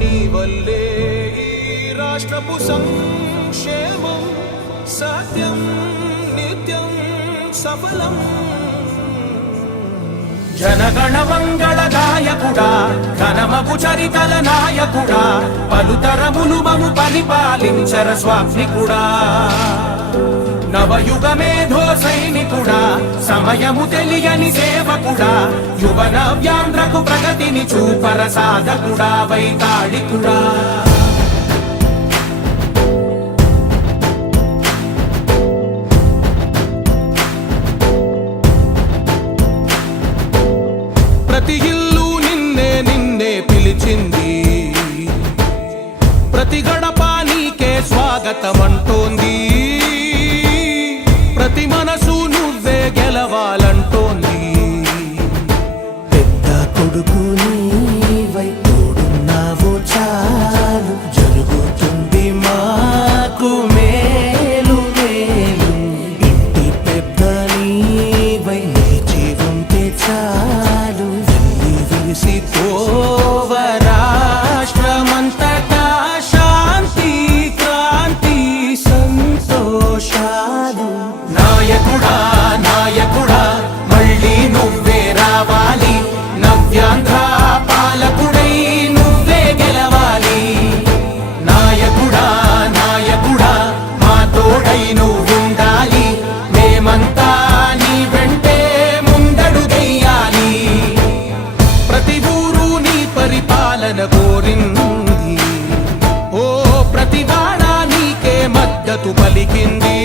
నీ వల్లే ఈ రాష్ట్రపు సంక్షేమం సత్యం నిత్యం సఫలం. జనగణ మంగళ గాయకుడా ఘనమగు చరితల నాయకుడా పలుతరములు మము పరిపాలించర స్వామికుడా. నవయుగ మేధో సైనికుడా సమయము తెలియని సేవకుడా యువన వ్యాంధ్రకు ప్రగతిని చూపర సాధకుడా వైతాళికుడా. ప్రతి ఇల్లు నిన్నే నిన్నే పిలిచింది, ప్రతి గడప నీకే స్వాగతమంటోంది, ప్రతి మనసు నువ్వే గెలవాలంటోంది. పెద్ద కొడుకు నీవై తోడున్నావు చాలు జరుగుతుంది మాకు మేలు మేలు. ఇంటి పెద్ద నీవై నిలిచి ఉంటే చాలు విరిసి పోవ రాష్ట్రమంతటా శాంతి క్రాంతి సంతోషాలు. నాయకుడా నాయకుడా మళ్ళీ నువ్వే రావాలి, నవ్యాంధ్ర పాలకుడై నువ్వే గెలవాలి. నాయకుడా నాయకుడా మా తోడై నువ్వుండాలి, మేమంతా నీ వెంటే ముందడుగెయ్యాలి. ప్రతి ఊరు నీ పరిపాలన కోరింది, ఓ ప్రతి వాడ నీకే మద్దతు పలికింది.